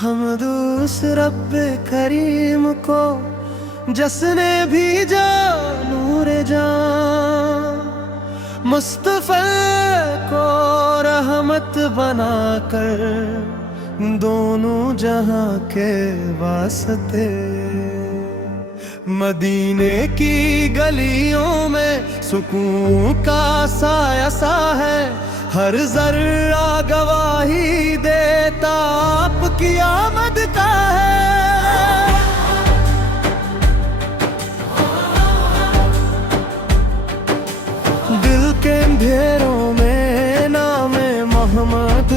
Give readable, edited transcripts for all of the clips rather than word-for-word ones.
हमद उस रब करीम को जसने भेजा नूरे जान, मुस्तफा को रहमत बनाकर दोनों जहां के वास्ते। मदीने की गलियों में सुकून का साया सा है, हर जर्रा गवाही देता आपकी आमद का है। दिल के अंधेरों में नामे मोहम्मद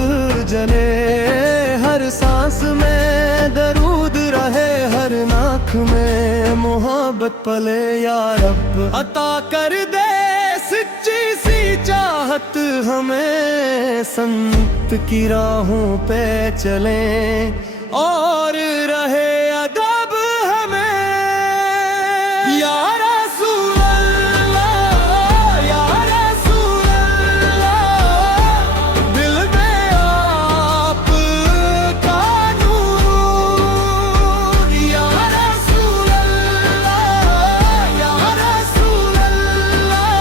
जले, हर सांस में दरूद रहे, हर नाक में मोहब्बत पले। या रब अता कर दे सच्ची सी चाहत हमें, संत की राहों पे चलें और रहे अदब हमें। या रसूल अल्लाह, या रसूल अल्लाह, दिल में आपका नूर। या रसूल अल्लाह, या रसूल अल्लाह,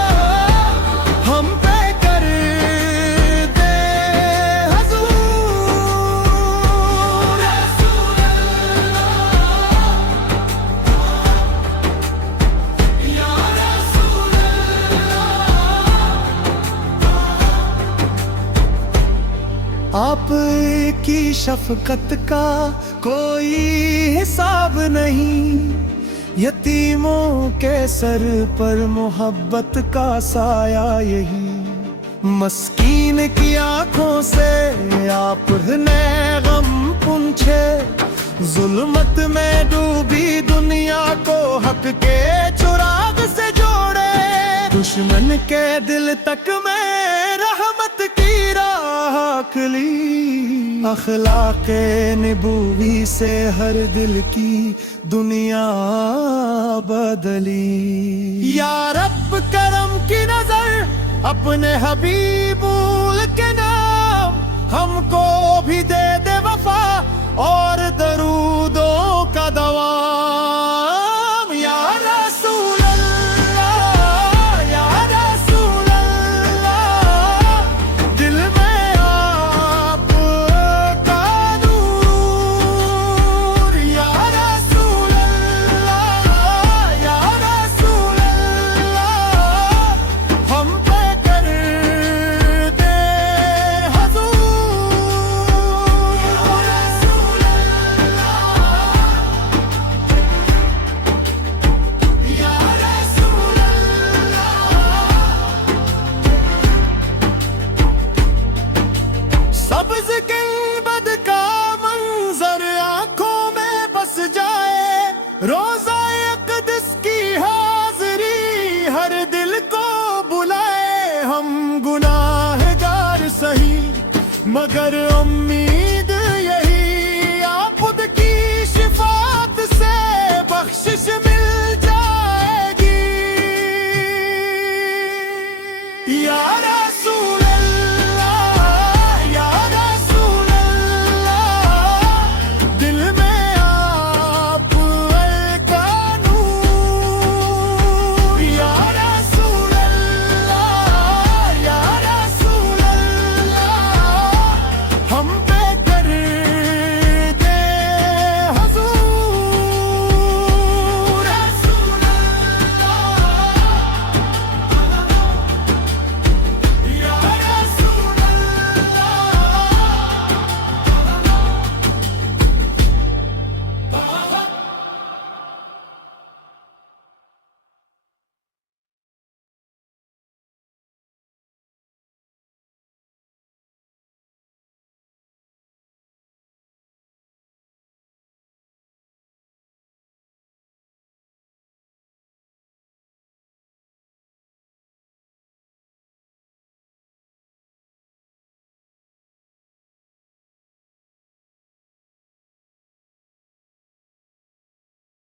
हम पे कर दे हुजूर। रसूल अल्लाह, या रसूल अल्लाह। आप की शफकत का कोई हिसाब नहीं, यतीमों के सर पर मोहब्बत का साया यही। मस्कीन की आंखों से आपने गम पूछे, जुल्मत में डूबी दुनिया को हक के चुराग से जोड़े। दुश्मन के दिल तक में रहमत की राह खुली, अखलाक़े नबूवी से हर दिल की दुनिया बदली। या रब करम की नजर अपने हबीबुल के नाम, हमको भी दे दे वफा और दरूदों का दवाम। या रसूल अल्लाह, या रसूल अल्लाह, दिल में आपका नूर। या रसूल अल्लाह, या रसूल अल्लाह, हम पे कर दे हुजूर। रसूल अल्लाह, या रसूल अल्लाह। सब्ज़ गुंबद का मंजर आंखों में बस जाए, रो